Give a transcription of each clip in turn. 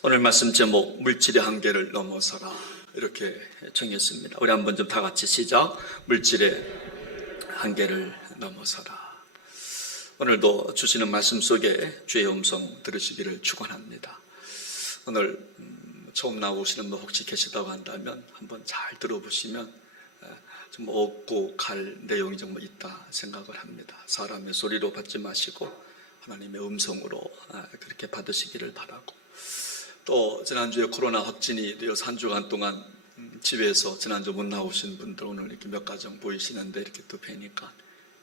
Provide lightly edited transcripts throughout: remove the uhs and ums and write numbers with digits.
오늘 말씀 제목 물질의 한계를 넘어서라 이렇게 정했습니다. 우리 한번 좀 다 같이 시작. 물질의 한계를 넘어서라. 오늘도 주시는 말씀 속에 주의 음성 들으시기를 축원합니다. 오늘 처음 나오시는 분 혹시 계시다고 한다면 한번 잘 들어보시면 좀 얻고 갈 내용이 정말 있다 생각을 합니다. 사람의 소리로 받지 마시고 하나님의 음성으로 그렇게 받으시기를 바라고, 또 지난주에 코로나 확진이 되어서 한 주간 동안 집에서 지난주 못 나오신 분들 오늘 이렇게 몇 가정 보이시는데 이렇게 또 뵈니까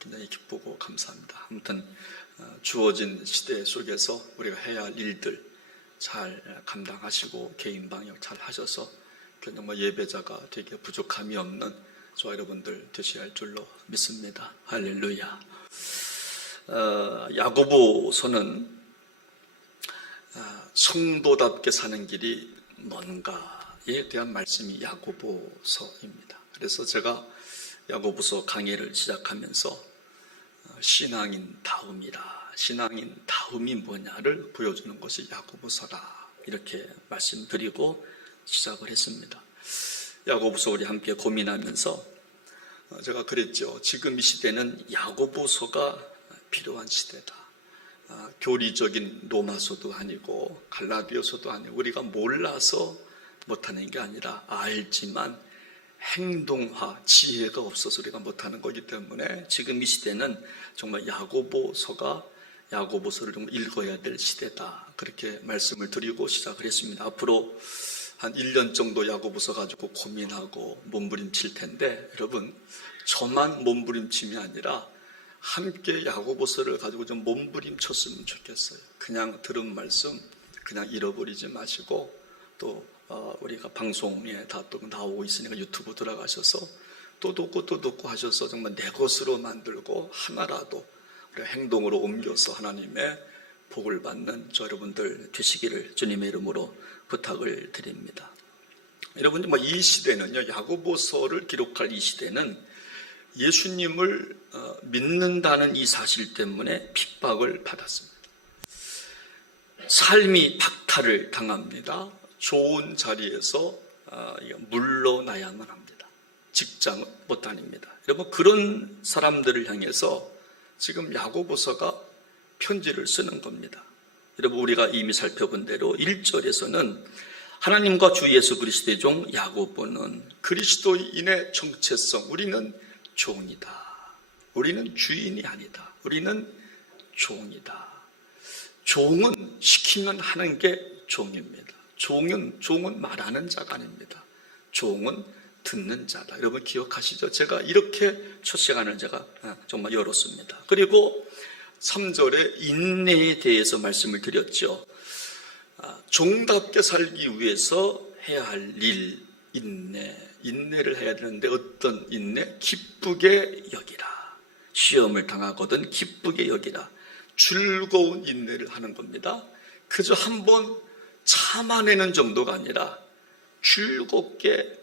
굉장히 기쁘고 감사합니다. 아무튼 주어진 시대 속에서 우리가 해야 할 일들 잘 감당하시고 개인 방역 잘 하셔서 정말 예배자가 되게 부족함이 없는 저와 여러분들 되셔야 할 줄로 믿습니다. 할렐루야. 야고보서는 성도답게 사는 길이 뭔가에 대한 말씀이 야고보서입니다. 그래서 제가 야고보서 강의를 시작하면서 신앙인 다음이라, 신앙인 다음이 뭐냐를 보여주는 것이 야고보서라 이렇게 말씀드리고 시작을 했습니다. 야고보서 우리 함께 고민하면서 제가 그랬죠. 지금 이 시대는 야고보서가 필요한 시대다. 교리적인 로마서도 아니고 갈라디아서도 아니고 우리가 몰라서 못하는 게 아니라 알지만 행동화, 지혜가 없어서 우리가 못하는 거기 때문에 지금 이 시대는 정말 야고보서를 좀 읽어야 될 시대다. 그렇게 말씀을 드리고 시작을 했습니다. 앞으로 한 1년 정도 야고보서 가지고 고민하고 몸부림칠 텐데, 여러분 저만 몸부림침이 아니라 함께 야고보서를 가지고 좀 몸부림쳤으면 좋겠어요. 그냥 들은 말씀 그냥 잃어버리지 마시고, 또 우리가 방송에 다 또 나오고 있으니까 유튜브 들어가셔서 또 듣고 하셔서 정말 내 것으로 만들고 하나라도 우리 행동으로 옮겨서 하나님의 복을 받는 저 여러분들 되시기를 주님의 이름으로 부탁을 드립니다. 여러분, 이 시대는요, 야고보서를 기록할 이 시대는 예수님을 믿는다는 이 사실 때문에 핍박을 받았습니다. 삶이 박탈을 당합니다. 좋은 자리에서 물러나야만 합니다. 직장은 못 다닙니다. 여러분, 그런 사람들을 향해서 지금 야고보서가 편지를 쓰는 겁니다. 여러분, 우리가 이미 살펴본 대로 1절에서는 하나님과 주 예수 그리스도의 종 야고보는 그리스도인의 정체성, 우리는 종이다. 우리는 주인이 아니다. 우리는 종이다. 종은 시키면 하는 게 종입니다. 종은 말하는 자가 아닙니다. 종은 듣는 자다. 여러분 기억하시죠? 제가 이렇게 첫 시간을 제가 정말 열었습니다. 그리고 3절에 인내에 대해서 말씀을 드렸죠. 종답게 살기 위해서 해야 할 일, 인내를 해야 되는데 어떤 인내? 기쁘게 여기라. 시험을 당하거든 기쁘게 여기라. 즐거운 인내를 하는 겁니다. 그저 한번 참아내는 정도가 아니라 즐겁게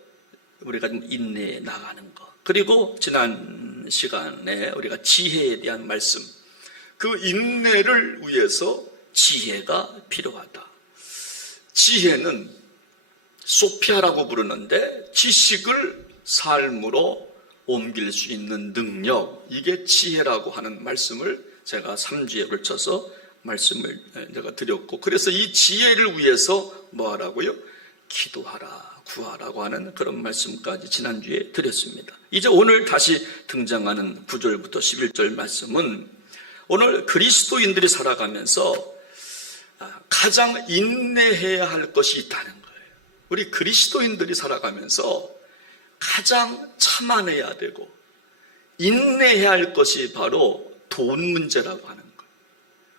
우리가 좀 인내해 나가는 것. 그리고 지난 시간에 우리가 지혜에 대한 말씀, 그 인내를 위해서 지혜가 필요하다. 지혜는 소피아라고 부르는데 지식을 삶으로 옮길 수 있는 능력, 이게 지혜라고 하는 말씀을 제가 3주에 걸쳐서 말씀을 제가 드렸고, 그래서 이 지혜를 위해서 뭐 하라고요? 기도하라, 구하라고 하는 그런 말씀까지 지난주에 드렸습니다. 이제 오늘 다시 등장하는 9절부터 11절 말씀은 오늘 그리스도인들이 살아가면서 가장 인내해야 할 것이 있다는 거예요. 우리 그리스도인들이 살아가면서 가장 참아내야 되고 인내해야 할 것이 바로 돈 문제라고 하는 거예요.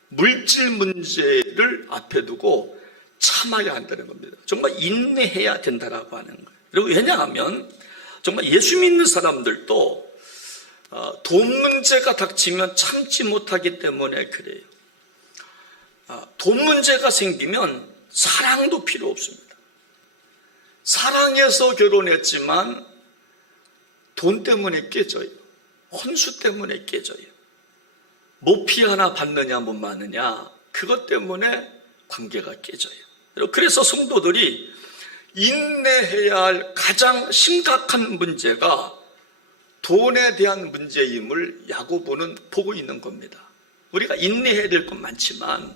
물질 문제를 앞에 두고 참아야 한다는 겁니다. 정말 인내해야 된다라고 하는 거예요. 그리고 왜냐하면 정말 예수 믿는 사람들도 돈 문제가 닥치면 참지 못하기 때문에 그래요. 돈 문제가 생기면 사랑도 필요 없습니다. 사랑해서 결혼했지만 돈 때문에 깨져요. 혼수 때문에 깨져요. 모피 하나 받느냐 못 받느냐, 그것 때문에 관계가 깨져요. 그래서 성도들이 인내해야 할 가장 심각한 문제가 돈에 대한 문제임을 야고보는 보고 있는 겁니다. 우리가 인내해야 될 건 많지만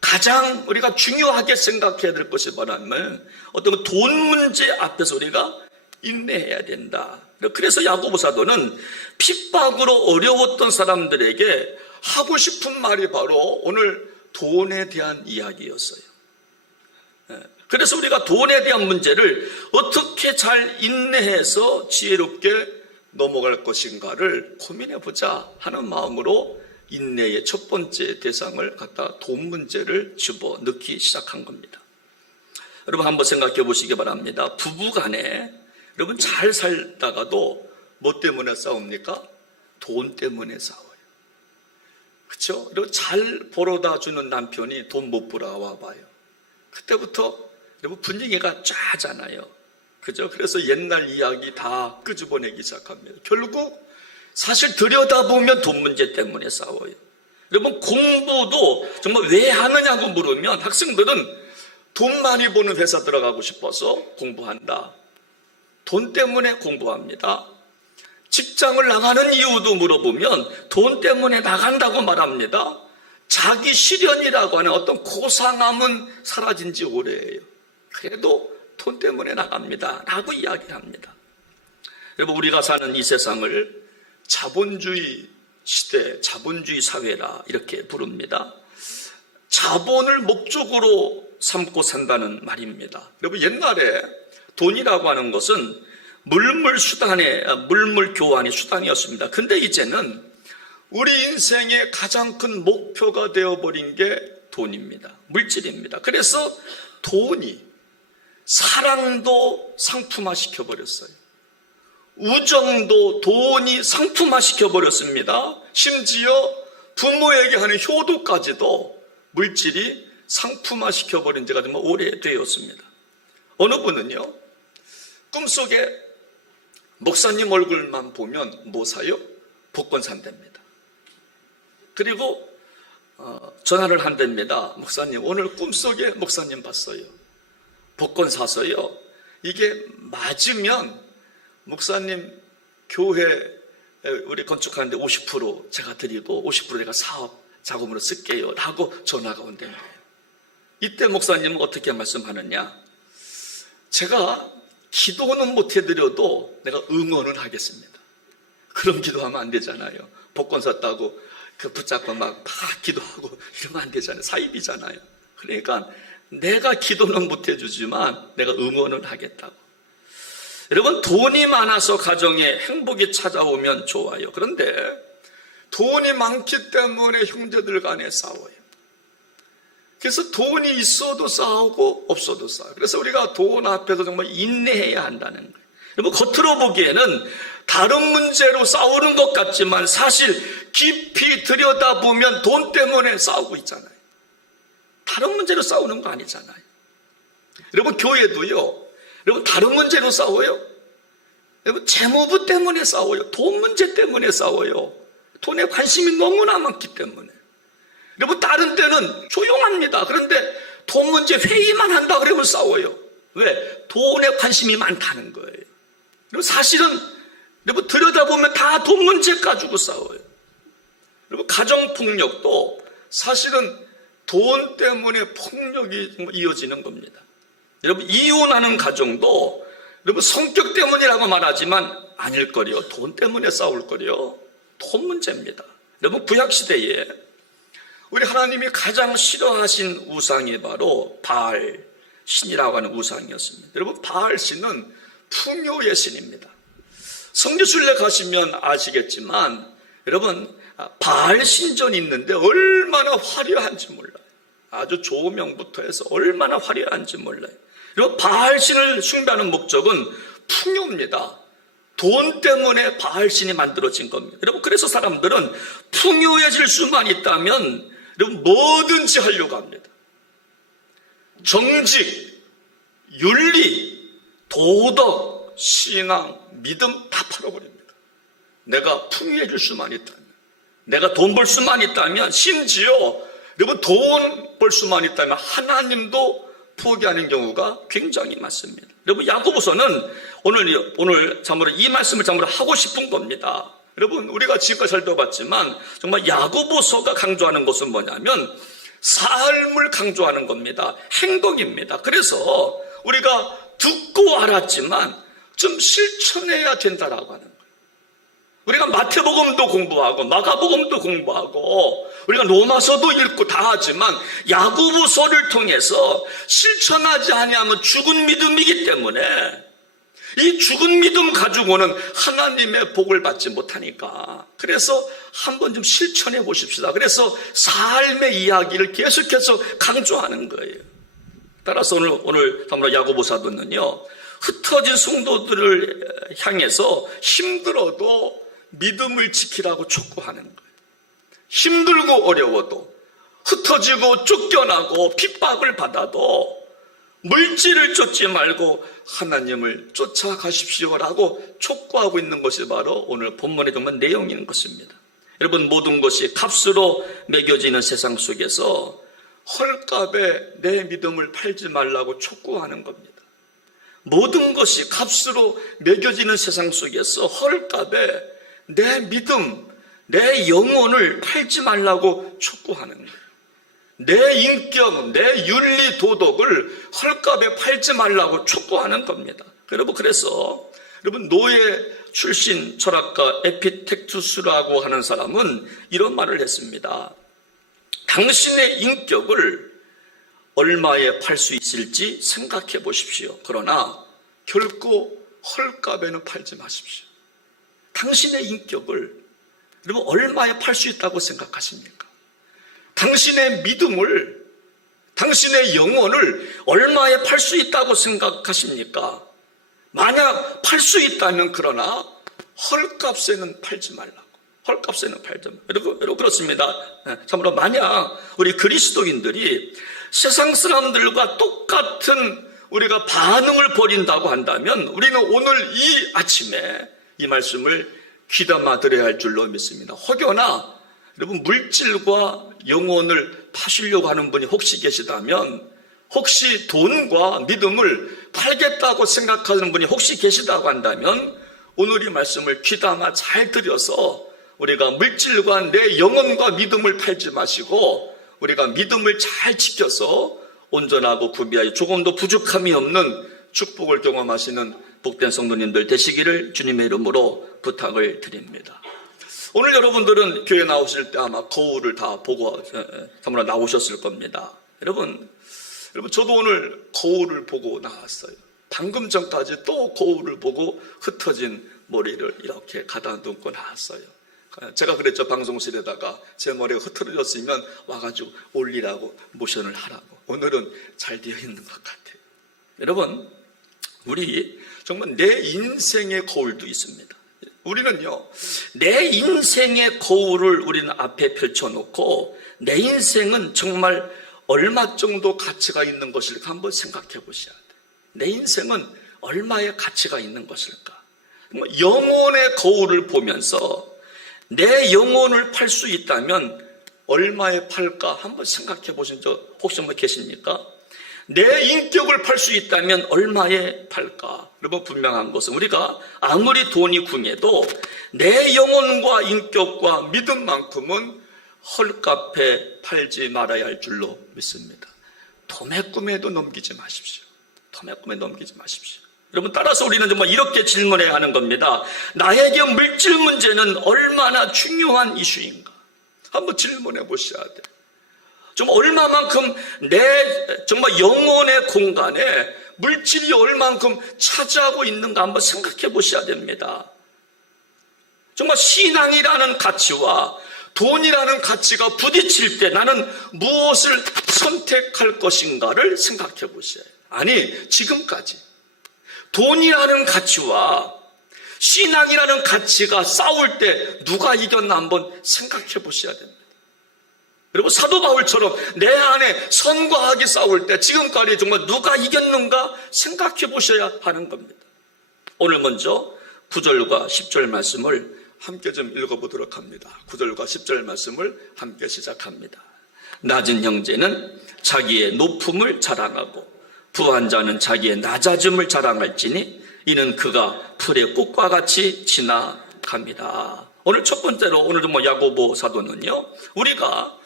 가장 우리가 중요하게 생각해야 될 것이 뭐냐면 어떤 돈 문제 앞에서 우리가 인내해야 된다. 그래서 야고보 사도는 핍박으로 어려웠던 사람들에게 하고 싶은 말이 바로 오늘 돈에 대한 이야기였어요. 그래서 우리가 돈에 대한 문제를 어떻게 잘 인내해서 지혜롭게 넘어갈 것인가를 고민해보자 하는 마음으로 인내의 첫 번째 대상을 갖다 돈 문제를 집어넣기 시작한 겁니다. 여러분 한번 생각해 보시기 바랍니다. 부부간에 여러분 잘 살다가도 뭐 때문에 싸웁니까? 돈 때문에 싸워요. 그렇죠? 그리고 잘 벌어다 주는 남편이 돈 못 벌어와 봐요. 그때부터 여러분 분위기가 짜잖아요. 그죠? 그래서 옛날 이야기 다 끄집어내기 시작합니다. 결국 사실 들여다보면 돈 문제 때문에 싸워요. 여러분 공부도 정말 왜 하느냐고 물으면 학생들은 돈 많이 버는 회사 들어가고 싶어서 공부한다. 돈 때문에 공부합니다. 직장을 나가는 이유도 물어보면 돈 때문에 나간다고 말합니다. 자기 실현이라고 하는 어떤 고상함은 사라진 지 오래예요. 그래도 돈 때문에 나갑니다 라고 이야기를 합니다. 여러분 우리가 사는 이 세상을 자본주의 시대, 자본주의 사회라 이렇게 부릅니다. 자본을 목적으로 삼고 산다는 말입니다. 여러분 옛날에 돈이라고 하는 것은 물물 교환의 수단이었습니다. 근데 이제는 우리 인생의 가장 큰 목표가 되어버린 게 돈입니다. 물질입니다. 그래서 돈이 사랑도 상품화 시켜버렸어요. 우정도 돈이 상품화 시켜버렸습니다. 심지어 부모에게 하는 효도까지도 물질이 상품화 시켜버린 지가 정말 오래되었습니다. 어느 분은요, 꿈속에 목사님 얼굴만 보면 뭐 사요? 복권 산답니다. 그리고 전화를 한답니다. 목사님 오늘 꿈속에 목사님 봤어요. 복권 사서요. 이게 맞으면 목사님 교회 우리 건축하는데 50% 제가 드리고 50% 내가 사업 자금으로 쓸게요 라고 전화가 온다는 거예요. 이때 목사님은 어떻게 말씀하느냐, 제가 기도는 못 해드려도 내가 응원을 하겠습니다. 그럼 기도하면 안 되잖아요. 복권 샀다고 그 붙잡고 막 기도하고 이러면 안 되잖아요. 사입이잖아요. 그러니까 내가 기도는 못 해주지만 내가 응원을 하겠다고. 여러분 돈이 많아서 가정에 행복이 찾아오면 좋아요. 그런데 돈이 많기 때문에 형제들 간에 싸워요. 그래서 돈이 있어도 싸우고 없어도 싸워요. 그래서 우리가 돈 앞에서 정말 인내해야 한다는 거예요. 여러분 겉으로 보기에는 다른 문제로 싸우는 것 같지만 사실 깊이 들여다보면 돈 때문에 싸우고 있잖아요. 다른 문제로 싸우는 거 아니잖아요. 여러분 교회도요, 여러분 다른 문제로 싸워요. 여러분 재무부 때문에 싸워요. 돈 문제 때문에 싸워요. 돈에 관심이 너무나 많기 때문에. 여러분 다른 때는 조용합니다. 그런데 돈 문제 회의만 한다 그러면 싸워요. 왜? 돈에 관심이 많다는 거예요. 여러분 사실은 여러분 들여다보면 다 돈 문제 가지고 싸워요. 여러분 가정폭력도 사실은 돈 때문에 폭력이 이어지는 겁니다. 여러분 이혼하는 가정도 여러분 성격 때문이라고 말하지만 아닐 거요. 돈 때문에 싸울 거요. 돈 문제입니다. 여러분 구약시대에 우리 하나님이 가장 싫어하신 우상이 바로 바알 신이라고 하는 우상이었습니다. 여러분 바알 신은 풍요의 신입니다. 성지순례 가시면 아시겠지만 여러분 바알 신전이 있는데 얼마나 화려한지 몰라요. 아주 조명부터 해서 얼마나 화려한지 몰라요. 여러분 바알 신을 숭배하는 목적은 풍요입니다. 돈 때문에 바알 신이 만들어진 겁니다. 여러분 그래서 사람들은 풍요해질 수만 있다면 여러분 뭐든지 하려고 합니다. 정직, 윤리, 도덕, 신앙, 믿음 다 팔아버립니다. 내가 풍요해질 수만 있다면, 내가 돈 벌 수만 있다면, 심지어 여러분 돈 벌 수만 있다면 하나님도 포기하는 경우가 굉장히 많습니다. 여러분, 야고보서는 오늘 참으로 이 말씀을 참으로 하고 싶은 겁니다. 여러분, 우리가 지금까지 살펴봤지만 정말 야고보서가 강조하는 것은 뭐냐면 삶을 강조하는 겁니다. 행동입니다. 그래서 우리가 듣고 알았지만 좀 실천해야 된다라고 하는 거예요. 우리가 마태복음도 공부하고 마가복음도 공부하고 우리가 로마서도 읽고 다 하지만 야고보서를 통해서 실천하지 아니하면 죽은 믿음이기 때문에 이 죽은 믿음 가지고는 하나님의 복을 받지 못하니까, 그래서 한번 좀 실천해 보십시다. 그래서 삶의 이야기를 계속해서 강조하는 거예요. 따라서 오늘 야고보사도는요, 흩어진 성도들을 향해서 힘들어도 믿음을 지키라고 촉구하는 거예요. 힘들고 어려워도, 흩어지고 쫓겨나고 핍박을 받아도 물질을 쫓지 말고 하나님을 쫓아가십시오라고 촉구하고 있는 것이 바로 오늘 본문의 정말 내용인 것입니다. 여러분, 모든 것이 값으로 매겨지는 세상 속에서 헐값에 내 믿음을 팔지 말라고 촉구하는 겁니다. 모든 것이 값으로 매겨지는 세상 속에서 헐값에 내 믿음, 내 영혼을 팔지 말라고 촉구하는 거예요. 내 인격, 내 윤리, 도덕을 헐값에 팔지 말라고 촉구하는 겁니다. 여러분, 그래서 여러분, 노예 출신 철학가 에피텍투스라고 하는 사람은 이런 말을 했습니다. 당신의 인격을 얼마에 팔 수 있을지 생각해 보십시오. 그러나 결코 헐값에는 팔지 마십시오. 당신의 인격을 여러분 얼마에 팔 수 있다고 생각하십니까? 당신의 믿음을, 당신의 영혼을 얼마에 팔 수 있다고 생각하십니까? 만약 팔 수 있다면 그러나 헐값에는 팔지 말라고. 헐값에는 팔지 말라고. 여러분 그렇습니다. 참으로 만약 우리 그리스도인들이 세상 사람들과 똑같은 우리가 반응을 벌인다고 한다면 우리는 오늘 이 아침에 이 말씀을 귀담아 들어야 할 줄로 믿습니다. 혹여나 여러분 물질과 영혼을 파시려고 하는 분이 혹시 계시다면, 혹시 돈과 믿음을 팔겠다고 생각하는 분이 혹시 계시다고 한다면 오늘 이 말씀을 귀담아 잘 들여서 우리가 물질과 내 영혼과 믿음을 팔지 마시고 우리가 믿음을 잘 지켜서 온전하고 구비하여 조금도 부족함이 없는 축복을 경험하시는 복된 성도님들 되시기를 주님의 이름으로 부탁을 드립니다. 오늘 여러분들은 교회 나오실 때 아마 거울을 다 보고 참으로 나오셨을 겁니다. 여러분 저도 오늘 거울을 보고 나왔어요. 방금 전까지 또 거울을 보고 흩어진 머리를 이렇게 가다듬고 나왔어요. 제가 그랬죠. 방송실에다가 제 머리가 흐트러졌으면 와가지고 올리라고 모션을 하라고. 오늘은 잘 되어 있는 것 같아요. 여러분, 우리 정말 내 인생의 거울도 있습니다. 우리는요, 내 인생의 거울을 우리는 앞에 펼쳐놓고 내 인생은 정말 얼마 정도 가치가 있는 것일까 한번 생각해 보셔야 돼요. 내 인생은 얼마의 가치가 있는 것일까? 영혼의 거울을 보면서 내 영혼을 팔 수 있다면 얼마에 팔까 한번 생각해 보신 적 혹시 계십니까? 내 인격을 팔 수 있다면 얼마에 팔까? 여러분, 분명한 것은 우리가 아무리 돈이 궁해도 내 영혼과 인격과 믿음만큼은 헐값에 팔지 말아야 할 줄로 믿습니다. 도매 꿈에도 넘기지 마십시오. 도매 꿈에 넘기지 마십시오. 여러분, 따라서 우리는 정말 이렇게 질문해야 하는 겁니다. 나에게 물질 문제는 얼마나 중요한 이슈인가? 한번 질문해 보셔야 돼요. 좀 얼마만큼 내 정말 영혼의 공간에 물질이 얼마만큼 차지하고 있는가 한번 생각해 보셔야 됩니다. 정말 신앙이라는 가치와 돈이라는 가치가 부딪힐 때 나는 무엇을 선택할 것인가를 생각해 보셔야 해요. 아니, 지금까지 돈이라는 가치와 신앙이라는 가치가 싸울 때 누가 이겼나 한번 생각해 보셔야 됩니다. 그리고 사도 바울처럼 내 안에 선과 악이 싸울 때 지금까지 정말 누가 이겼는가 생각해 보셔야 하는 겁니다. 오늘 먼저 9절과 10절 말씀을 함께 좀 읽어보도록 합니다. 9절과 10절 말씀을 함께 시작합니다. 낮은 형제는 자기의 높음을 자랑하고 부한 자는 자기의 낮아짐을 자랑할지니 이는 그가 풀의 꽃과 같이 지나갑니다. 오늘 첫 번째로 오늘 야고보 사도는요, 우리가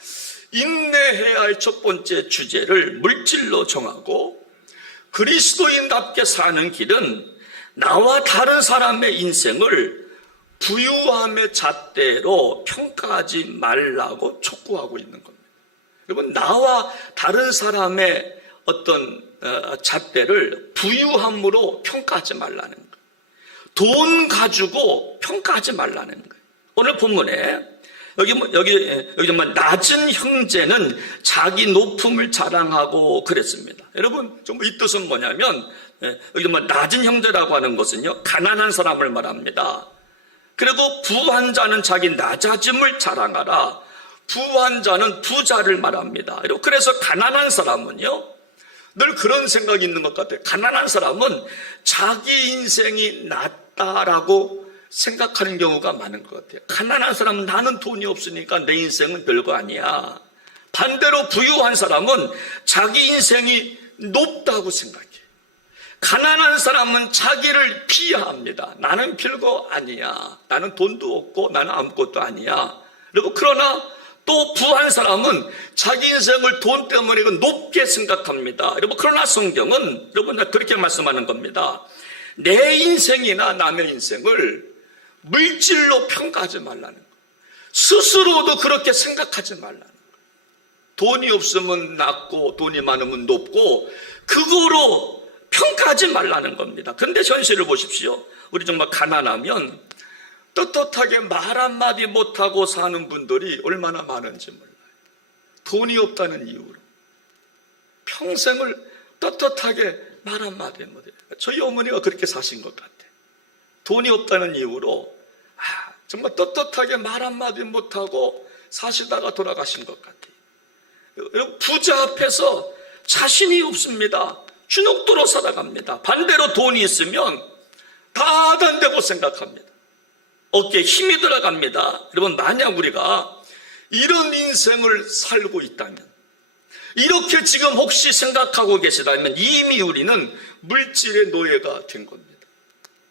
인내해야 할 첫 번째 주제를 물질로 정하고 그리스도인답게 사는 길은 나와 다른 사람의 인생을 부유함의 잣대로 평가하지 말라고 촉구하고 있는 겁니다. 여러분, 나와 다른 사람의 어떤 잣대를 부유함으로 평가하지 말라는 거예요. 돈 가지고 평가하지 말라는 거예요. 오늘 본문에 여기 정말 낮은 형제는 자기 높음을 자랑하고 그랬습니다. 여러분, 정말 이 뜻은 뭐냐면, 여기 정말 낮은 형제라고 하는 것은요, 가난한 사람을 말합니다. 그리고 부한 자는 자기 낮아짐을 자랑하라. 부한 자는 부자를 말합니다. 그래서 가난한 사람은요, 늘 그런 생각이 있는 것 같아요. 가난한 사람은 자기 인생이 낫다라고 생각하는 경우가 많은 것 같아요. 가난한 사람은 나는 돈이 없으니까 내 인생은 별거 아니야. 반대로 부유한 사람은 자기 인생이 높다고 생각해요. 가난한 사람은 자기를 비하합니다. 나는 별거 아니야. 나는 돈도 없고 나는 아무것도 아니야. 그러나 또 부한 사람은 자기 인생을 돈 때문에 높게 생각합니다. 그러나 성경은 그렇게 말씀하는 겁니다. 내 인생이나 남의 인생을 물질로 평가하지 말라는 거예요. 스스로도 그렇게 생각하지 말라는 거예요. 돈이 없으면 낮고 돈이 많으면 높고 그거로 평가하지 말라는 겁니다. 그런데 현실을 보십시오. 우리 정말 가난하면 떳떳하게 말 한마디 못하고 사는 분들이 얼마나 많은지 몰라요. 돈이 없다는 이유로 평생을 떳떳하게 말 한마디 못해요. 저희 어머니가 그렇게 사신 것 같아요. 돈이 없다는 이유로 정말 떳떳하게 말 한마디 못하고 사시다가 돌아가신 것 같아요. 여러분, 부자 앞에서 자신이 없습니다. 주눅도로 살아갑니다. 반대로 돈이 있으면 다 아단되고 생각합니다. 어깨에 힘이 들어갑니다. 여러분, 만약 우리가 이런 인생을 살고 있다면, 이렇게 지금 혹시 생각하고 계시다면 이미 우리는 물질의 노예가 된 겁니다.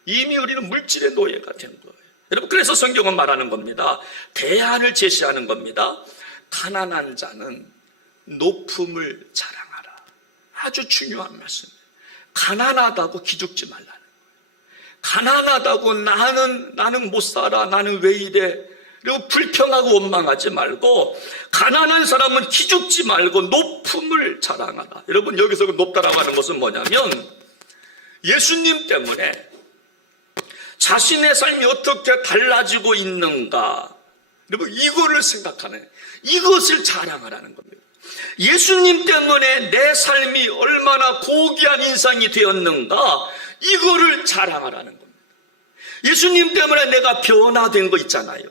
이미 우리는 물질의 노예가 된 거예요. 여러분, 그래서 성경은 말하는 겁니다. 대안을 제시하는 겁니다. 가난한 자는 높음을 자랑하라. 아주 중요한 말씀이에요. 가난하다고 기죽지 말라는 거예요. 가난하다고 나는 못 살아, 나는 왜 이래, 그리고 불평하고 원망하지 말고, 가난한 사람은 기죽지 말고 높음을 자랑하라. 여러분, 여기서 높다라고 하는 것은 뭐냐면 예수님 때문에 자신의 삶이 어떻게 달라지고 있는가, 여러분, 이거를 생각하는, 이것을 자랑하라는 겁니다. 예수님 때문에 내 삶이 얼마나 고귀한 인생이 되었는가, 이거를 자랑하라는 겁니다. 예수님 때문에 내가 변화된 거 있잖아요.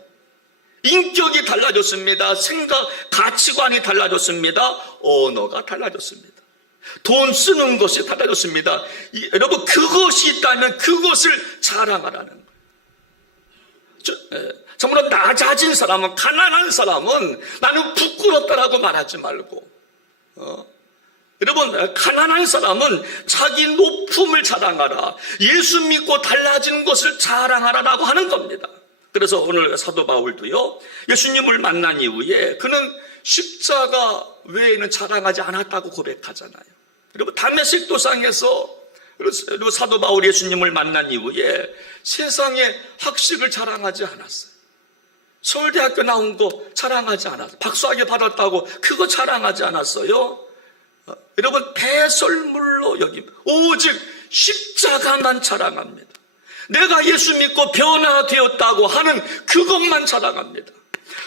인격이 달라졌습니다. 생각, 가치관이 달라졌습니다. 언어가 달라졌습니다. 돈 쓰는 것이 달라졌습니다. 여러분, 그것이 있다면 그것을 자랑하라는 거예요. 정말로 낮아진 사람은, 가난한 사람은 나는 부끄럽다라고 말하지 말고, 여러분, 가난한 사람은 자기 높음을 자랑하라. 예수 믿고 달라진 것을 자랑하라라고 하는 겁니다. 그래서 오늘 사도 바울도요, 예수님을 만난 이후에 그는 십자가 외에는 자랑하지 않았다고 고백하잖아요. 여러분, 다메섹 도상에서 사도 바울이 예수님을 만난 이후에 세상의 학식을 자랑하지 않았어요. 서울대학교 나온 거 자랑하지 않았어요. 박사학위 받았다고 그거 자랑하지 않았어요. 여러분, 배설물로 여깁니다. 오직 십자가만 자랑합니다. 내가 예수 믿고 변화되었다고 하는 그것만 자랑합니다.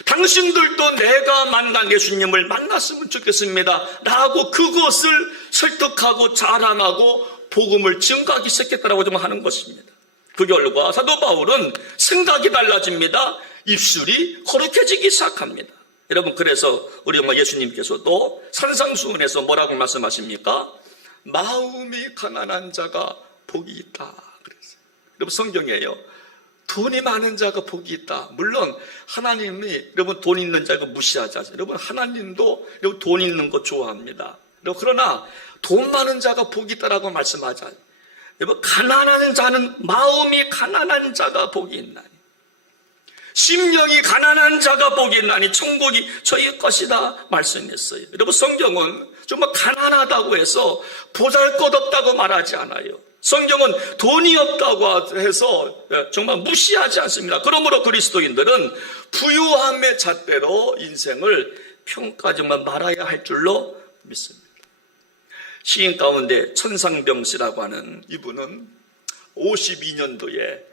당신들도 내가 만난 예수님을 만났으면 좋겠습니다 라고 그것을 설득하고 자랑하고 복음을 증거하기 시작했다라고 좀 하는 것입니다. 그 결과 사도 바울은 생각이 달라집니다. 입술이 거룩해지기 시작합니다. 여러분, 그래서 우리 예수님께서도 산상수훈에서 뭐라고 말씀하십니까? 마음이 가난한 자가 복이 있다 그랬어요. 여러분, 성경이에요. 돈이 많은 자가 복이 있다. 물론 하나님이 여러분 돈 있는 자가 무시하지 않아요. 여러분, 하나님도 여러분 돈 있는 거 좋아합니다. 그러나 돈 많은 자가 복이 있다라고 말씀하잖아요. 여러분, 가난한 자는, 마음이 가난한 자가 복이 있나니, 심령이 가난한 자가 복이 있나니 천국이 저희 것이다 말씀했어요. 여러분, 성경은 정말 가난하다고 해서 보잘것없다고 말하지 않아요. 성경은 돈이 없다고 해서 정말 무시하지 않습니다. 그러므로 그리스도인들은 부유함의 잣대로 인생을 평가하지만 말아야 할 줄로 믿습니다. 시인 가운데 천상병 씨라고 하는 이분은 52년도에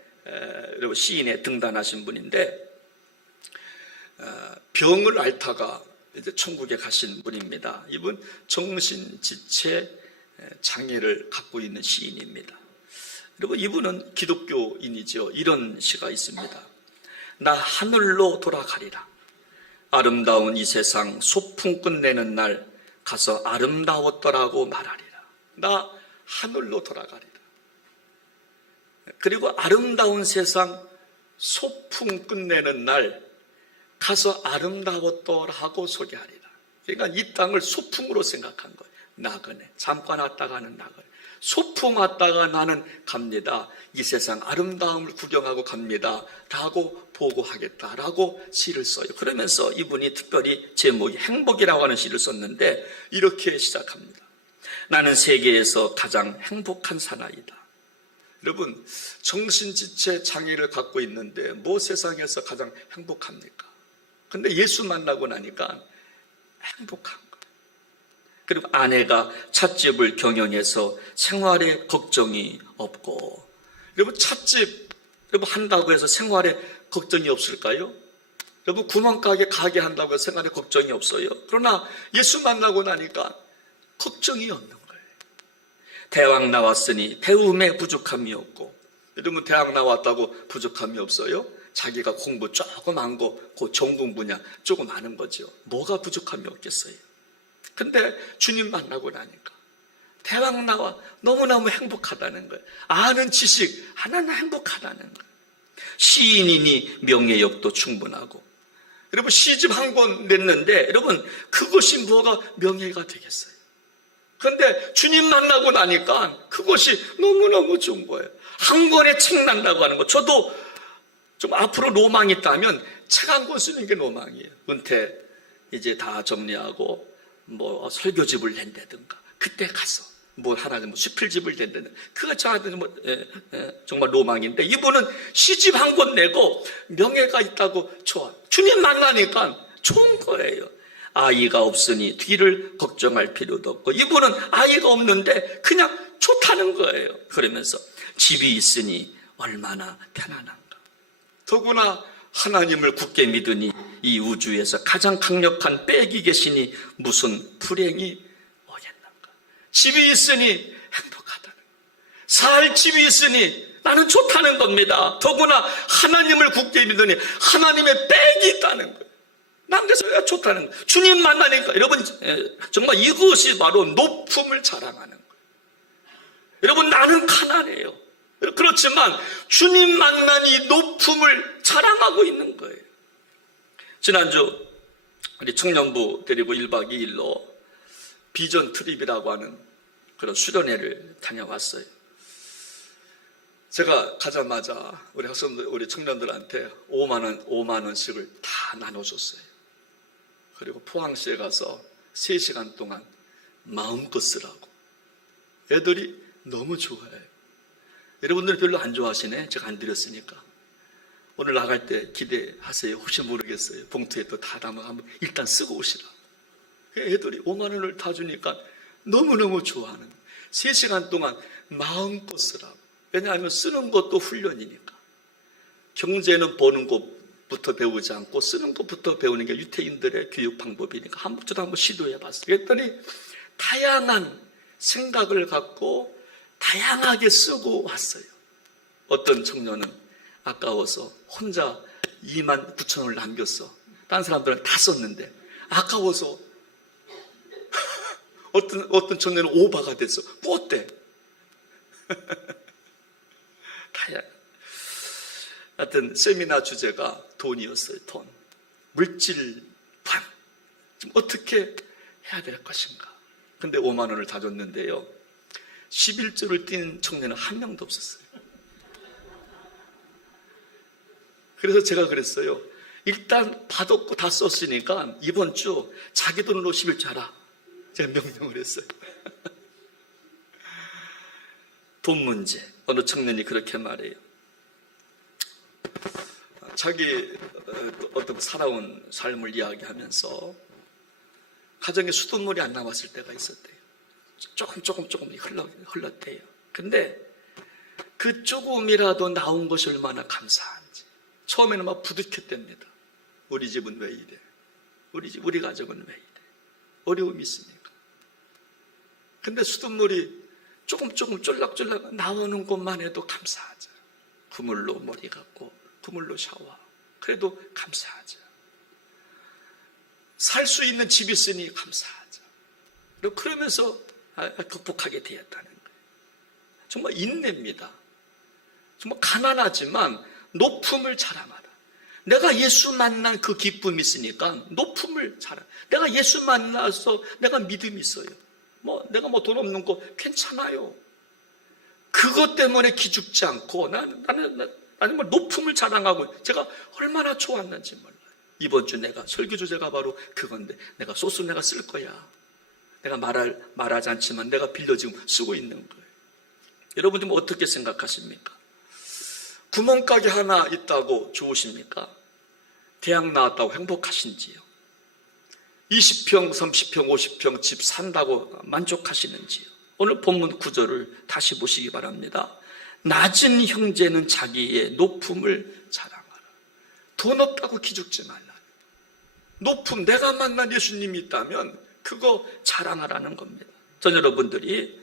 시인에 등단하신 분인데, 병을 앓다가 이제 천국에 가신 분입니다. 이분 정신지체 장애를 갖고 있는 시인입니다. 여러분, 이분은 기독교인이죠. 이런 시가 있습니다. 나 하늘로 돌아가리라. 아름다운 이 세상 소풍 끝내는 날 가서 아름다웠더라고 말하리라. 나 하늘로 돌아가리라. 그리고 아름다운 세상 소풍 끝내는 날 가서 아름다웠더라고 소개하리라. 그러니까 이 땅을 소풍으로 생각한 거예요. 나그네, 잠깐 왔다가 하는 나그네. 소풍 왔다가 나는 갑니다. 이 세상 아름다움을 구경하고 갑니다. 라고 보고하겠다라고 시를 써요. 그러면서 이분이 특별히 제목이 행복이라고 하는 시를 썼는데 이렇게 시작합니다. 나는 세계에서 가장 행복한 사나이다. 여러분, 정신지체 장애를 갖고 있는데 뭐 세상에서 가장 행복합니까? 근데 예수 만나고 나니까 행복한 거예요. 그리고 아내가 찻집을 경영해서 생활에 걱정이 없고, 여러분, 찻집 여러분 한다고 해서 생활에 걱정이 없을까요? 여러분, 구멍가게 가게 한다고 해서 생활에 걱정이 없어요. 그러나 예수 만나고 나니까 걱정이 없는 거예요. 대학 나왔으니 배움에 부족함이 없고, 여러분, 대학 나왔다고 부족함이 없어요? 자기가 공부 조금 한 거, 그 전공 분야 조금 아는 거죠. 뭐가 부족함이 없겠어요? 근데 주님 만나고 나니까 대학 나와 너무너무 행복하다는 거예요. 아는 지식 하나는 행복하다는 거예요. 시인이니 명예욕도 충분하고, 여러분, 시집 한 권 냈는데 여러분, 그것이 뭐가 명예가 되겠어요? 그런데 주님 만나고 나니까 그것이 너무너무 좋은 거예요. 한 권에 책 난다고 하는 거, 저도 좀 앞으로 로망이 있다면 책 한 권 쓰는 게 로망이에요. 은퇴 이제 다 정리하고 뭐 설교집을 낸다든가, 그때 가서 뭘 하나, 뭐 수필집을 낸다든가, 그거 저한테 정말 로망인데, 이분은 시집 한 권 내고 명예가 있다고 좋아. 주님 만나니까 좋은 거예요. 아이가 없으니 뒤를 걱정할 필요도 없고, 이분은 아이가 없는데 그냥 좋다는 거예요. 그러면서 집이 있으니 얼마나 편안한가. 더구나 하나님을 굳게 믿으니 이 우주에서 가장 강력한 백이 계시니 무슨 불행이 오겠는가. 집이 있으니 행복하다는 거예요. 살 집이 있으니 나는 좋다는 겁니다. 더구나 하나님을 굳게 믿으니 하나님의 백이 있다는 거예요. 난 그래서 왜 좋다는 거예요. 주님 만나니까 여러분, 정말 이것이 바로 높음을 자랑하는 거예요. 여러분, 나는 가난해요. 그렇지만 주님 만난 이 높음을 자랑하고 있는 거예요. 지난주 우리 청년부 데리고 1박 2일로 비전 트립이라고 하는 그런 수련회를 다녀왔어요. 제가 가자마자 우리 학생들, 우리 청년들한테 5만 원씩을 다 나눠줬어요. 그리고 포항시에 가서 3시간 동안 마음껏 쓰라고. 애들이 너무 좋아해요. 여러분들은 별로 안 좋아하시네. 제가 안 드렸으니까. 오늘 나갈 때 기대하세요. 혹시 모르겠어요. 봉투에 또 다 담아 한번 일단 쓰고 오시라. 애들이 5만 원을 다 주니까 너무너무 좋아하는 거예요. 3시간 동안 마음껏 쓰라고. 왜냐하면 쓰는 것도 훈련이니까. 경제는 버는 것부터 배우지 않고 쓰는 것부터 배우는 게 유태인들의 교육 방법이니까 저도 한번 시도해 봤어요. 그랬더니 다양한 생각을 갖고 다양하게 쓰고 왔어요. 어떤 청년은 아까워서 혼자 29,000원을 남겼어. 다른 사람들은 다 썼는데 아까워서 어떤 청년은 오바가 됐어. 뭐 어때? 하여튼 세미나 주제가 돈이었어요. 돈. 물질판. 어떻게 해야 될 것인가. 근데 5만 원을 다 줬는데요, 11조를 뛴 청년은 한 명도 없었어요. 그래서 제가 그랬어요. 일단 받았고 다 썼으니까 이번 주 자기 돈으로 11조 하라, 제가 명령을 했어요. 돈 문제. 어느 청년이 그렇게 말해요. 자기 어떤 살아온 삶을 이야기하면서 가정에 수돗물이 안 나왔을 때가 있었대요. 조금 흘렀대요. 근데 그 조금이라도 나온 것이 얼마나 감사한지. 처음에는 막 부득했답니다. 우리 집은 왜 이래? 우리 가족은 왜 이래? 어려움이 있으니까. 근데 수돗물이 조금 쫄락쫄락 나오는 것만 해도 감사하죠. 그물로 머리 감고 그물로 샤워, 그래도 감사하죠. 살 수 있는 집이 있으니 감사하죠. 그러면서 극복하게 되었다는 거예요. 정말 인내입니다. 정말 가난하지만 높음을 자랑하라. 내가 예수 만난 그 기쁨이 있으니까 높음을 자랑. 내가 예수 만나서 내가 믿음이 있어요. 내가 돈 없는 거 괜찮아요. 그것 때문에 기죽지 않고 나는 높음을 자랑하고, 제가 얼마나 좋았는지 몰라요. 이번 주 내가 설교 주제가 바로 그건데, 내가 소스 내가 쓸 거야. 내가 말하지 않지만 내가 빌려 지금 쓰고 있는 거예요. 여러분들 어떻게 생각하십니까? 구멍가게 하나 있다고 좋으십니까? 대학 나왔다고 행복하신지요? 20평, 30평, 50평 집 산다고 만족하시는지요? 오늘 본문 구절을 다시 보시기 바랍니다. 낮은 형제는 자기의 높음을 자랑하라. 돈 없다고 기죽지 말라. 높음, 내가 만난 예수님이 있다면 그거 자랑하라는 겁니다. 전 여러분들이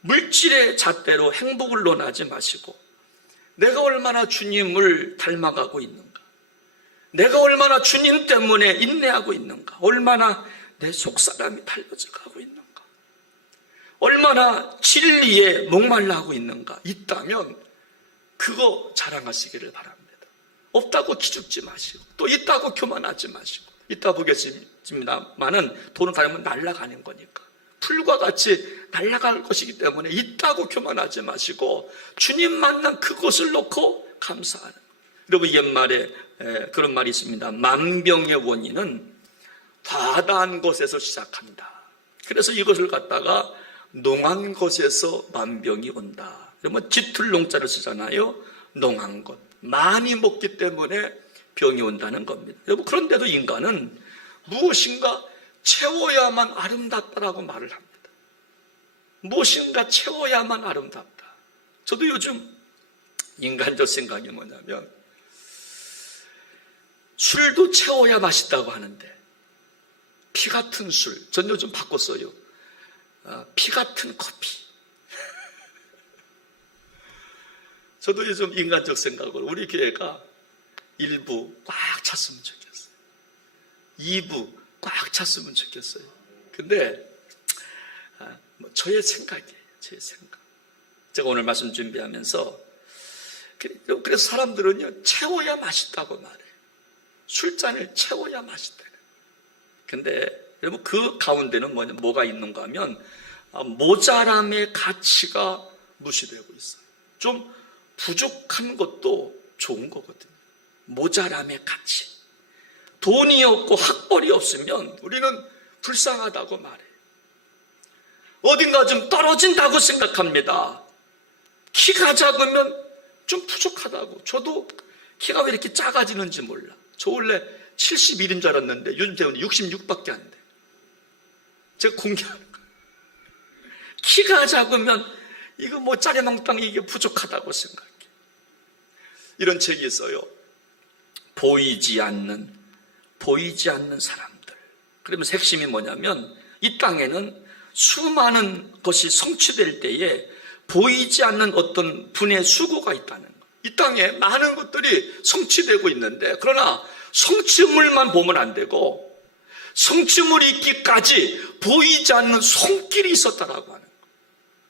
물질의 잣대로 행복을 논하지 마시고, 내가 얼마나 주님을 닮아가고 있는가, 내가 얼마나 주님 때문에 인내하고 있는가, 얼마나 내 속사람이 달려져 가고 있는가, 얼마나 진리에 목말라하고 있는가 있다면 그거 자랑하시기를 바랍니다. 없다고 기죽지 마시고, 또 있다고 교만하지 마시고. 이따 보겠습니다만은 돈을 가지면 날아가는 거니까, 풀과 같이 날아갈 것이기 때문에 있다고 교만하지 마시고 주님 만난 그것을 놓고 감사하는. 여러분, 옛말에 그런 말이 있습니다. 만병의 원인은 과다한 것에서 시작한다. 그래서 이것을 갖다가 농한 것에서 만병이 온다. 그러면 짙을 농자를 쓰잖아요. 농한 것, 많이 먹기 때문에 병이 온다는 겁니다. 여러분, 그런데도 인간은 무엇인가 채워야만 아름답다라고 말을 합니다. 무엇인가 채워야만 아름답다. 저도 요즘 인간적 생각이 뭐냐면, 술도 채워야 맛있다고 하는데 피 같은 술, 전 요즘 바꿨어요. 피 같은 커피. 저도 요즘 인간적 생각으로 우리 교회가 1부 꽉 찼으면 좋겠어요. 2부 꽉 찼으면 좋겠어요. 근데 저의 생각이에요. 제 생각. 제가 오늘 말씀 준비하면서, 그래서 사람들은요, 채워야 맛있다고 말해요. 술잔을 채워야 맛있다. 근데 여러분, 그 가운데는 뭐가 있는가 하면 모자람의 가치가 무시되고 있어요. 좀 부족한 것도 좋은 거거든요. 모자람의 가치. 돈이 없고 학벌이 없으면 우리는 불쌍하다고 말해요. 어딘가 좀 떨어진다고 생각합니다. 키가 작으면 좀 부족하다고. 저도 키가 왜 이렇게 작아지는지 몰라. 저 원래 71인 줄 알았는데 요즘 되면 66밖에 안 돼. 제가 공개하는 거예요. 키가 작으면 이거 짜리망땅 이게 부족하다고 생각해. 이런 책이 있어요. 보이지 않는 사람들. 그러면서 핵심이 뭐냐면, 이 땅에는 수많은 것이 성취될 때에 보이지 않는 어떤 분의 수고가 있다는 것. 이 땅에 많은 것들이 성취되고 있는데, 그러나 성취물만 보면 안 되고 성취물이 있기까지 보이지 않는 손길이 있었다라고 하는 것.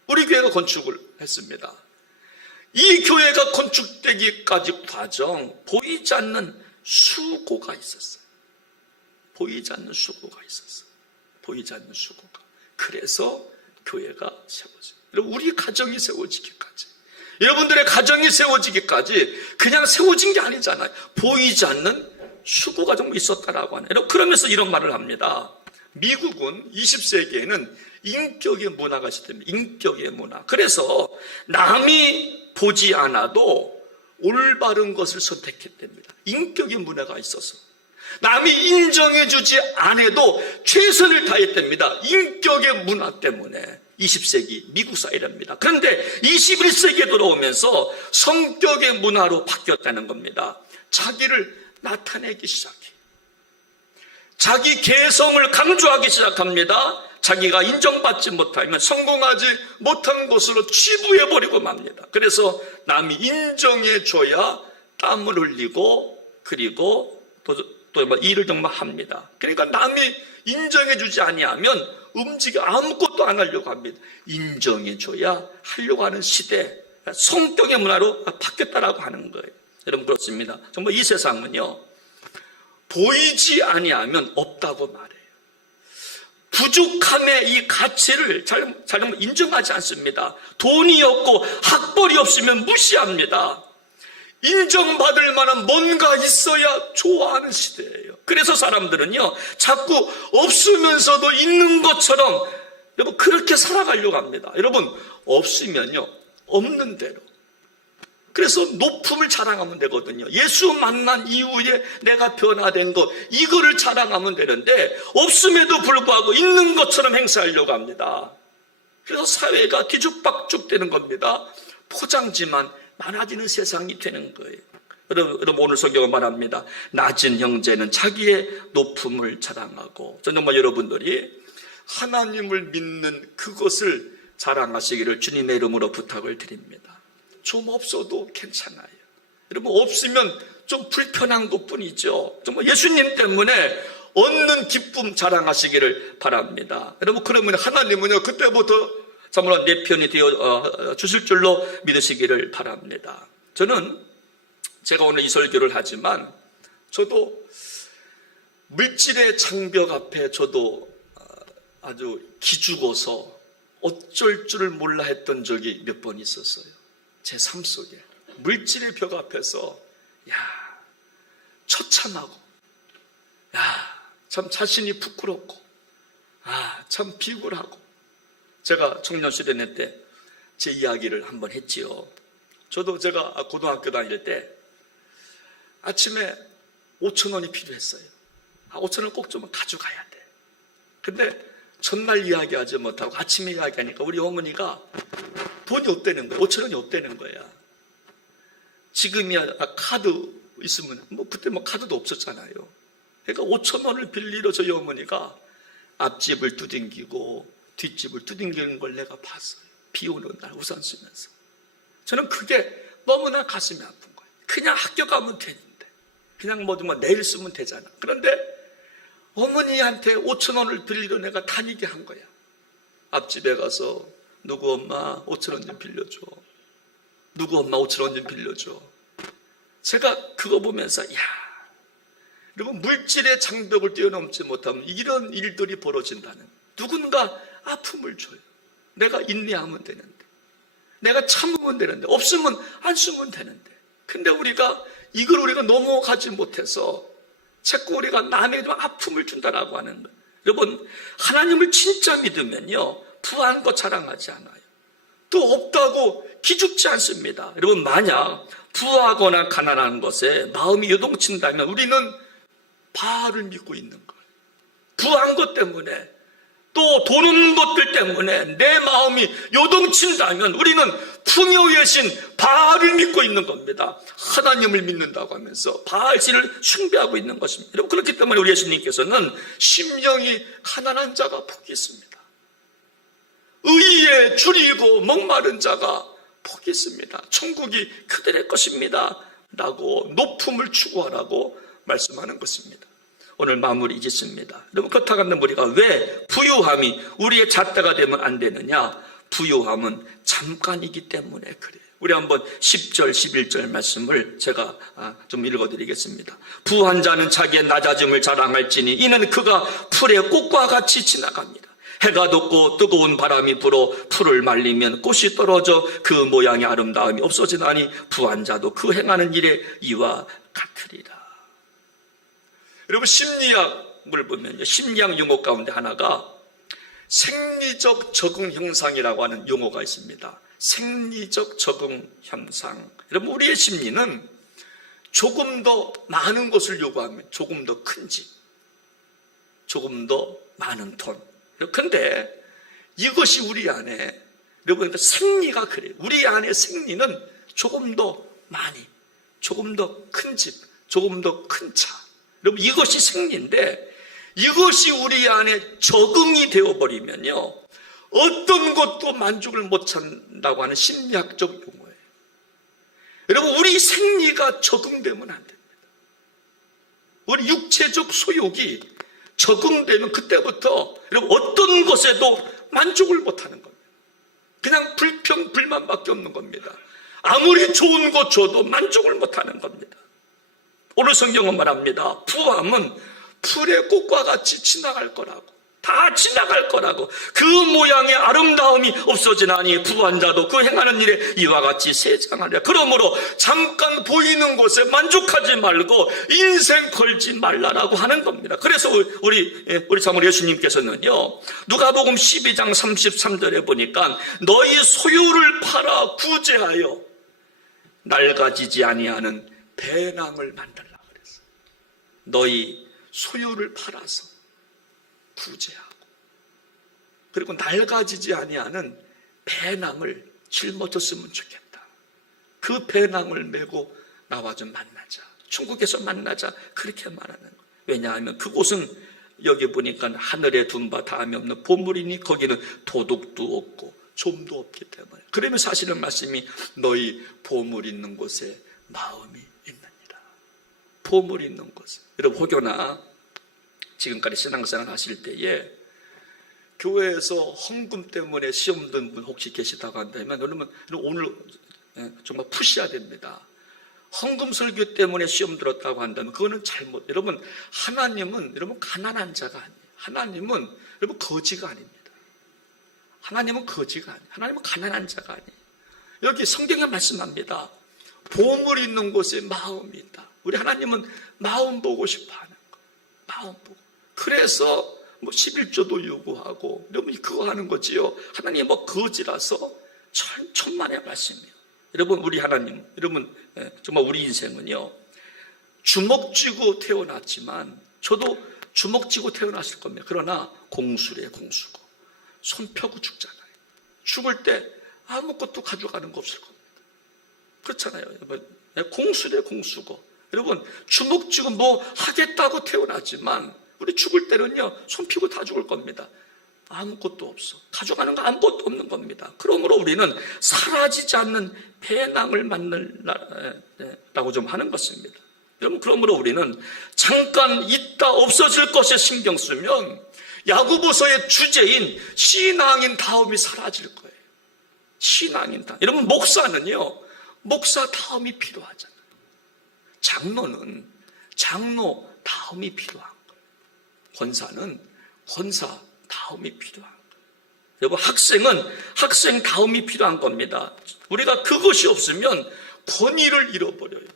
우리 교회가 건축을 했습니다. 이 교회가 건축되기까지 과정, 보이지 않는 수고가 있었어요. 보이지 않는 수고가 있었어요. 보이지 않는 수고가. 그래서 교회가 세워져요. 여러분, 우리 가정이 세워지기까지, 여러분들의 가정이 세워지기까지 그냥 세워진 게 아니잖아요. 보이지 않는 수고가 좀 있었다라고 하네요. 여러분, 그러면서 이런 말을 합니다. 미국은 20세기에는 인격의 문화가 있었답니다. 인격의 문화. 그래서 남이 보지 않아도 올바른 것을 선택했답니다. 인격의 문화가 있어서 남이 인정해주지 않아도 최선을 다했답니다. 인격의 문화 때문에. 20세기 미국 사회랍니다. 그런데 21세기에 돌아오면서 성격의 문화로 바뀌었다는 겁니다. 자기를 나타내기 시작해. 자기 개성을 강조하기 시작합니다. 자기가 인정받지 못하면 성공하지 못한 것으로 치부해버리고 맙니다. 그래서 남이 인정해줘야 땀을 흘리고 그리고 또 일을 정말 합니다. 그러니까 남이 인정해주지 아니하면 움직여 아무것도 안 하려고 합니다. 인정해줘야 하려고 하는 시대, 성격의 문화로 바뀌었다라고 하는 거예요. 여러분, 그렇습니다. 정말 이 세상은요, 보이지 아니하면 없다고 말해요. 부족함의 이 가치를 잘 인정하지 않습니다. 돈이 없고 학벌이 없으면 무시합니다. 인정받을 만한 뭔가 있어야 좋아하는 시대예요. 그래서 사람들은요, 자꾸 없으면서도 있는 것처럼 여러분 그렇게 살아가려고 합니다. 여러분, 없으면요, 없는 대로. 그래서 높음을 자랑하면 되거든요. 예수 만난 이후에 내가 변화된 것, 이거를 자랑하면 되는데 없음에도 불구하고 있는 것처럼 행사하려고 합니다. 그래서 사회가 뒤죽박죽 되는 겁니다. 포장지만 많아지는 세상이 되는 거예요. 여러분, 오늘 성경은 말합니다. 낮은 형제는 자기의 높음을 자랑하고, 저는 정말 여러분들이 하나님을 믿는 그것을 자랑하시기를 주님의 이름으로 부탁을 드립니다. 좀 없어도 괜찮아요. 여러분, 없으면 좀 불편한 것뿐이죠. 정말 예수님 때문에 얻는 기쁨 자랑하시기를 바랍니다. 여러분, 그러면 하나님은요, 그때부터 정말 내 편이 되어 주실 줄로 믿으시기를 바랍니다. 저는 제가 오늘 이 설교를 하지만 저도 물질의 장벽 앞에 저도 아주 기죽어서 어쩔 줄을 몰라 했던 적이 몇 번 있었어요. 제 삶 속에 물질의 벽 앞에서 처참하고 참 자신이 부끄럽고 참 비굴하고. 제가 청년 수련회 때 제 이야기를 한번 했지요. 저도 제가 고등학교 다닐 때 아침에 5,000원이 필요했어요. 5,000원 꼭 좀 가져가야 돼. 근데 전날 이야기하지 못하고 아침에 이야기하니까 우리 어머니가 돈이 없다는 거야. 5,000원이 없다는 거야. 지금이야 카드 있으면 그때 카드도 없었잖아요. 그러니까 5,000원을 빌리러 저희 어머니가 앞집을 두들기고 뒷집을 두들기는 걸 내가 봤어요. 비 오는 날 우산 쓰면서. 저는 그게 너무나 가슴이 아픈 거예요. 그냥 학교 가면 되는데, 그냥 내일 쓰면 되잖아. 그런데 어머니한테 5,000원을 빌리러 내가 다니게 한 거야. 앞집에 가서 누구 엄마 5,000원 좀 빌려줘. 누구 엄마 5,000원 좀 빌려줘. 제가 그거 보면서 여러분, 물질의 장벽을 뛰어넘지 못하면 이런 일들이 벌어진다는, 누군가 아픔을 줘요. 내가 인내하면 되는데, 내가 참으면 되는데, 없으면 안 쓰면 되는데. 근데 이걸 우리가 넘어가지 못해서 자꾸 우리가 남에게 아픔을 준다라고 하는 거예요. 여러분, 하나님을 진짜 믿으면요, 부한 거 자랑하지 않아요. 또 없다고 기죽지 않습니다. 여러분, 만약 부하거나 가난한 것에 마음이 요동친다면 우리는 바알을 믿고 있는 거예요. 부한 것 때문에, 또 돈 없는 것들 때문에 내 마음이 요동친다면 우리는 풍요의 신 바알을 믿고 있는 겁니다. 하나님을 믿는다고 하면서 바알신을 숭배하고 있는 것입니다. 여러분, 그렇기 때문에 우리 예수님께서는 심령이 가난한 자가 복이 있습니다. 의에 줄이고 목마른 자가 복이 있습니다. 천국이 그들의 것입니다 라고 높음을 추구하라고 말씀하는 것입니다. 오늘 마무리 짓습니다. 여러분, 그렇다고 한다면 우리가 왜 부유함이 우리의 잣대가 되면 안 되느냐? 부유함은 잠깐이기 때문에 그래요. 우리 한번 10절 11절 말씀을 제가 좀 읽어드리겠습니다. 부한 자는 자기의 낮아짐을 자랑할지니 이는 그가 풀의 꽃과 같이 지나갑니다. 해가 돋고 뜨거운 바람이 불어 풀을 말리면 꽃이 떨어져 그 모양의 아름다움이 없어지나니 부한 자도 그 행하는 일에 이와 같으리라. 여러분, 심리학을 보면요, 심리학 용어 가운데 하나가 생리적 적응 현상이라고 하는 용어가 있습니다. 생리적 적응 현상. 여러분, 우리의 심리는 조금 더 많은 것을 요구하면 조금 더 큰 집, 조금 더 많은 돈. 그런데 이것이 우리 안에, 여러분, 생리가 그래요. 우리 안에 생리는 조금 더 많이, 조금 더 큰 집, 조금 더 큰 차. 여러분, 이것이 생리인데, 이것이 우리 안에 적응이 되어버리면요, 어떤 것도 만족을 못 찾는다고 하는 심리학적 용어예요. 여러분, 우리 생리가 적응되면 안 됩니다. 우리 육체적 소욕이 적응되면 그때부터 여러분 어떤 것에도 만족을 못하는 겁니다. 그냥 불평, 불만밖에 없는 겁니다. 아무리 좋은 것 줘도 만족을 못하는 겁니다. 오늘 성경은 말합니다. 부함은 풀의 꽃과 같이 지나갈 거라고. 다 지나갈 거라고. 그 모양의 아름다움이 없어지나니 부한 자도 그 행하는 일에 이와 같이 세장하리라. 그러므로 잠깐 보이는 곳에 만족하지 말고 인생 걸지 말라라고 하는 겁니다. 그래서 우리 참 예수님께서는요, 누가복음 12장 33절에 보니까 너희 소유를 팔아 구제하여 낡아지지 아니하는 배낭을 만들라 그랬어요. 너희 소유를 팔아서 구제하고, 그리고 낡아지지 아니하는 배낭을 짊어졌으면 좋겠다. 그 배낭을 메고 나와 좀 만나자, 천국에서 만나자, 그렇게 말하는 거예요. 왜냐하면 그곳은 여기 보니까 하늘에 둔 바 다음이 없는 보물이니 거기는 도둑도 없고 좀도 없기 때문에. 그러면 사실은 말씀이 너희 보물 있는 곳에 마음이 있느니라. 보물 있는 곳에. 여러분, 혹여나 지금까지 신앙생활 하실 때에 교회에서 헌금 때문에 시험 든 분 혹시 계시다고 한다면, 여러분 오늘 정말 푸셔야 됩니다. 헌금 설교 때문에 시험 들었다고 한다면 그거는 잘못. 여러분, 하나님은 여러분 가난한 자가 아니에요. 하나님은 여러분 거지가 아닙니다. 하나님은 거지가 아니에요. 하나님은 가난한 자가 아니에요. 여기 성경에 말씀합니다. 보물 있는 곳에 마음이 있다. 우리 하나님은 마음 보고 싶어 하는 거예요. 마음 보고. 그래서 11조도 요구하고, 여러분 그거 하는 거지요. 하나님 거지라서 천만의 말씀이에요. 여러분, 우리 하나님, 여러분 정말 우리 인생은요, 주먹 쥐고 태어났지만, 저도 주먹 쥐고 태어났을 겁니다. 그러나 공수래 공수고 손 펴고 죽잖아요. 죽을 때 아무것도 가져가는 거 없을 겁니다. 그렇잖아요. 공수래 공수고. 여러분, 주먹 쥐고 뭐 하겠다고 태어났지만 우리 죽을 때는요, 손 펴고 다 죽을 겁니다. 아무것도 없어. 가져가는 거 아무것도 없는 겁니다. 그러므로 우리는 사라지지 않는 배낭을 만들라고 좀 하는 것입니다. 여러분, 그러므로 우리는 잠깐 있다 없어질 것에 신경 쓰면 야고보서의 주제인 신앙인 다음이 사라질 거예요. 신앙인 다음. 여러분, 목사는요, 목사 다음이 필요하잖아요. 장로는 장로 다음이 필요한 거예요. 권사는 권사 다음이 필요한 거예요. 여러분, 학생은 학생 다음이 필요한 겁니다. 우리가 그것이 없으면 권위를 잃어버려요.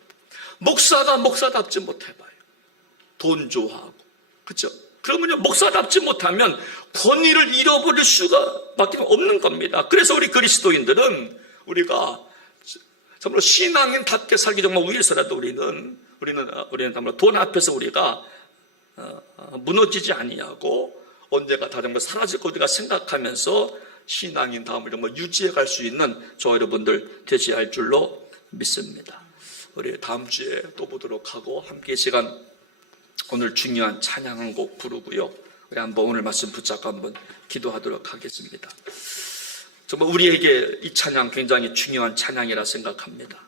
목사가 목사답지 못해봐요. 돈 좋아하고, 그렇죠? 그러면요, 목사답지 못하면 권위를 잃어버릴 수밖에 없는 겁니다. 그래서 우리 그리스도인들은 우리가 정말 신앙인답게 살기 정말 위해서라도 우리는 정말 돈 앞에서 우리가 무너지지 아니하고 언제가 다 정말 사라질 거 우리가 생각하면서 신앙인 다음을 정말 유지해 갈 수 있는 저 여러분들 되셔야 할 줄로 믿습니다. 우리 다음 주에 또 보도록 하고, 함께 이 시간 오늘 중요한 찬양 한 곡 부르고요, 우리 한번 오늘 말씀 붙잡고 한번 기도하도록 하겠습니다. 정말 우리에게 이 찬양 굉장히 중요한 찬양이라 생각합니다.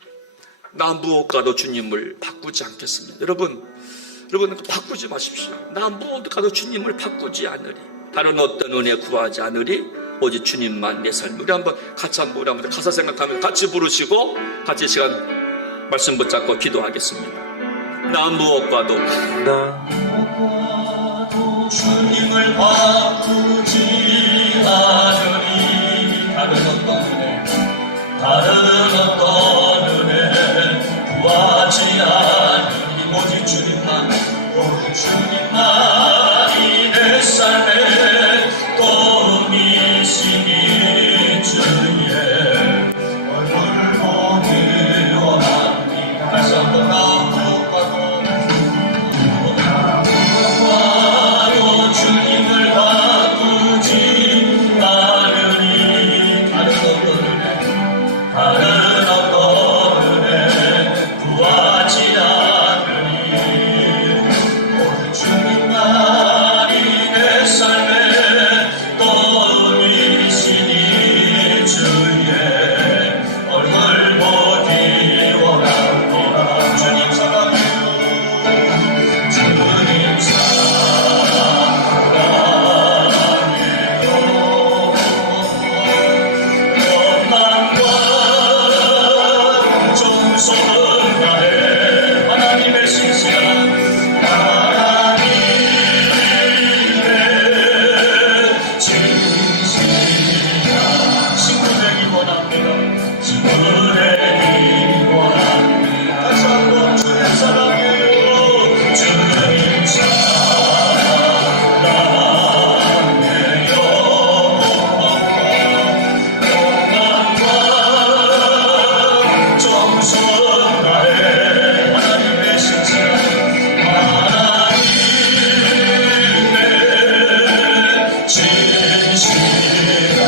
나 무엇과도 주님을 바꾸지 않겠습니다. 여러분 바꾸지 마십시오. 나 무엇과도 주님을 바꾸지 않으리. 다른 어떤 은혜 구하지 않으리. 오직 주님만 내 삶. 우리 한번 같이 한번 가사 생각하면서 같이 부르시고 같이 시간 말씀 붙잡고 기도하겠습니다. 나 무엇과도 주님을 바꾸지 다른 어떤 은혜 구하지 않으니 오직 주님만, 오직 주님만이 내 삶의 도움이시니 주의 얼굴 보기 원합니다. 다시 한번 나오고 와요. 주님을 바꾸지 않으니 다른 어떤 은혜 구하지 않으니 오직 주님만이 내 삶의 도움이시니 주의 얼굴 보기 원합니다. 주님 사랑해요. 주님 사랑해요. 원망과 정성을 다해 하나님의 신실한 하나님의 진실한 친구되기 원합니다. 친구되기 원합니다. 다시 한번 주님 사랑해요. 주님 사랑해요. 원망과 정성 다해 하나님의 신실한 하나님의 진실한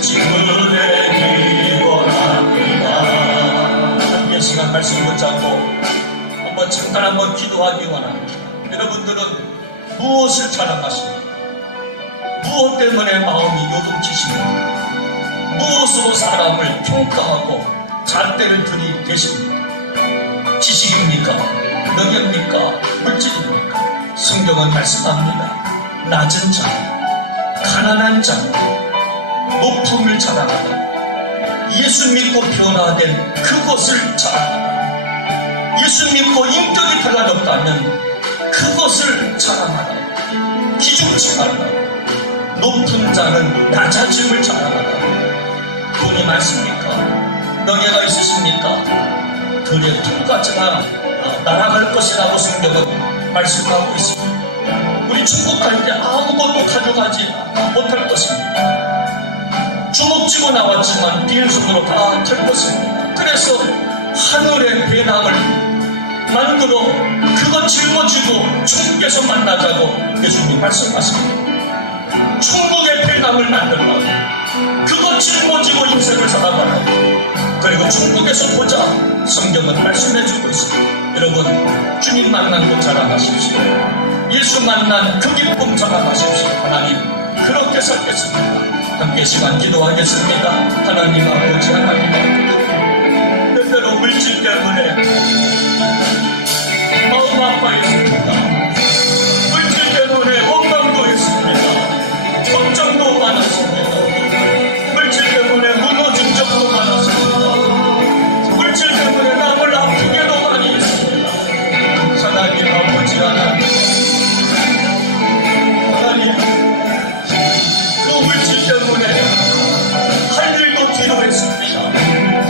친구되기 원합니다. 함께 시간 말씀 붙잡고 한번 잠깐 한번 기도하기 원합니다. 여러분들은 무엇을 자랑하십니까? 무엇 때문에 마음이 요동치십니까? 무엇으로 사람을 평가하고 잣대를 들이대십니까? 지식입니까? 능력입니까? 물질입니까? 성경은 말씀합니다. 낮은 자, 가난한 자, 높음을 자랑하라. 예수 믿고 변화된 그것을 자랑하라. 예수 믿고 인격이 달라졌다면 그것을 자랑하라. 기죽지 말라. 높은 자는 낮아짐을 자랑하라. 돈이 많습니까? 명예가 있으십니까? 들의 풀같이나 날아갈 것이라고 성경은 말씀하고 있습니다. 우리 천국 갈 때 아무것도 가져가지 못할 것입니다. 주먹 쥐고 나왔지만 비행선으로 다 탈 것입니다. 그래서 하늘의 배낭을 만들어 그거 짊어지고 천국에서 만나자고 예수님 말씀하십니다. 천국의 배낭을 만들라고 그거 짊어지고 인생을 살아가라. 그리고 천국에서 보자. 성경은 말씀해주고 있습니다. 여러분, 주님 만난 것 자랑하십시오. 예수 만난 그 기쁨 자랑하십시오. 하나님, 그렇게 살겠습니다. 함께 시간 기도하겠습니다. 하나님 아버지, 하나님 아버지, 때때로 물질 때문에 마음 아파했습니다. 물질 때문에 원망도 했습니다. 걱정도 많았습니다. 물질 때문에 무너진 적도 많았습니다. 물질 때문에 남을 아프게도 많이 했습니다. 하나님 아버지, 하나님 그 물질 때문에 할 일도 뒤로 했습니다.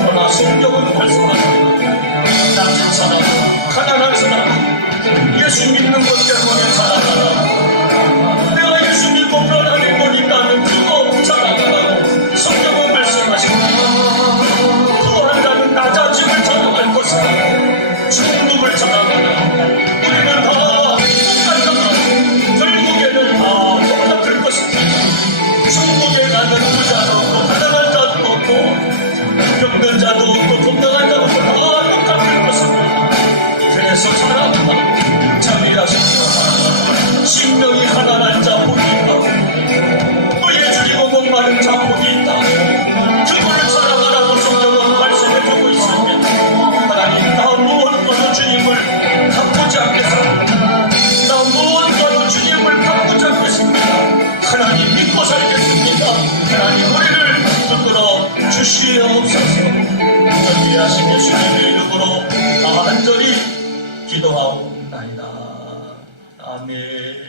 그러나 성경은 말씀합니다. 낮은 사람, 가난한 사람, 예수 믿는 것 때문에 살아가라. 내가 예수 믿고 변화된 것 있다면 그거 살아가라고 성경은 말씀하십니다. 구한 자는 낮아짐을 자랑할 것이다. 천국을 자랑하라. 우리는 다 똑같다. 결국에는 다 똑같을 것입니다. 천국에 가는 부자도 없고 가난한 자도 없고 병든 자도 없고 건강한 자도 없고 다 똑같을 것입니다. 그래서 사람은 자비하십시오. 신명이 가난한 자 복이 있다. 뿌에 줄이고 목마른 자 복이 있다. 그거를 살아가라고 성경은 말씀해주고 있습니다. 하나님, 나 무엇과도 주님을 바꾸지 않겠습니다. 나 무엇과도 주님을 바꾸지 않겠습니다. 하나님 믿고 살겠습니다. 하나님 우리를 붙들어 주시옵소서. 존귀하신 예수님의 이름으로 간절히 기도하옵나이다. 아멘.